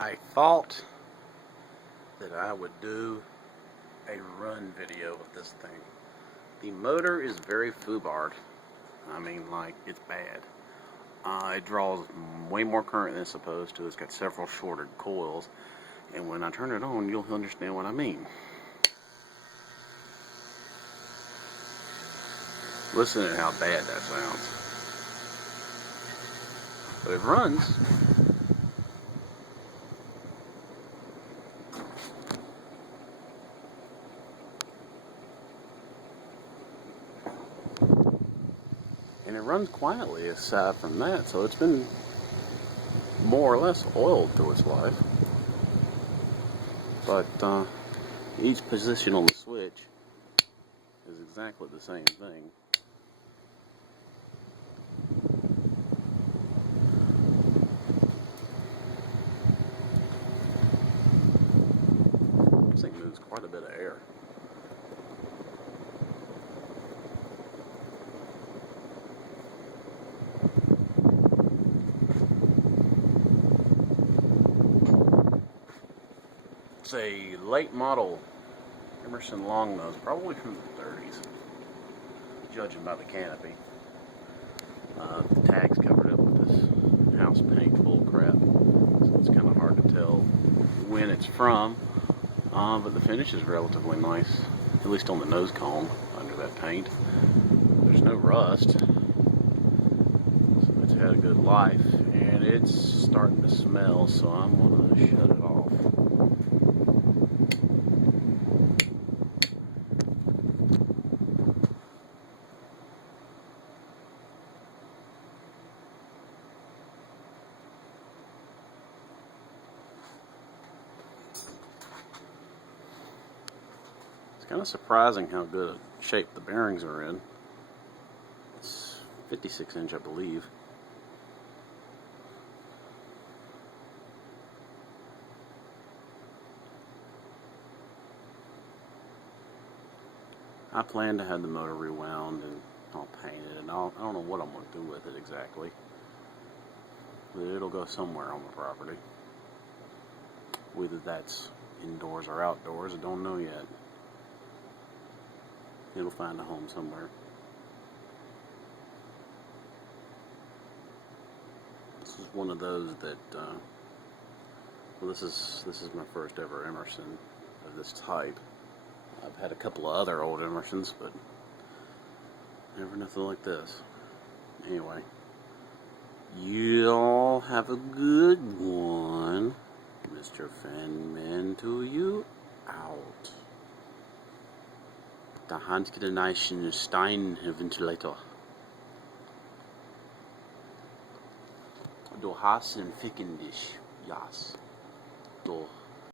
I thought that I would do a run video with this thing. The motor is very FUBAR'd. I mean, like, it's bad. It draws way more current than it's supposed to. It's got several shorted coils, and when I turn it on, you'll understand what I mean. Listen to how bad that sounds. But it runs. And it runs quietly aside from that, so it's been more or less oiled through its life. But each position on the switch is exactly the same thing. This thing moves quite a bit of air. It's a late model Emerson long nose, probably from the 30s, judging by the canopy. The tag's covered up with this house paint bullcrap, so it's kind of hard to tell when it's from, but the finish is relatively nice, at least on the nose cone under that paint. There's no rust, so it's had a good life, and it's starting to smell, so I'm going to shut it off. It's kind of surprising how good a shape the bearings are in. It's 56 inch, I believe. I plan to have the motor rewound and I'll paint it, and I don't know what I'm going to do with it exactly. But it'll go somewhere on the property. Whether that's indoors or outdoors, I don't know yet. It'll find a home somewhere. This is one of those that, well, this is my first ever Emerson of this type. I've had a couple of other old Emersons, but never nothing like this. Anyway, y'all have a good one. Mr. Fanman to you out. Der handgedehnten Steinventilator. Du hast ihn ficken dich. Yes. Du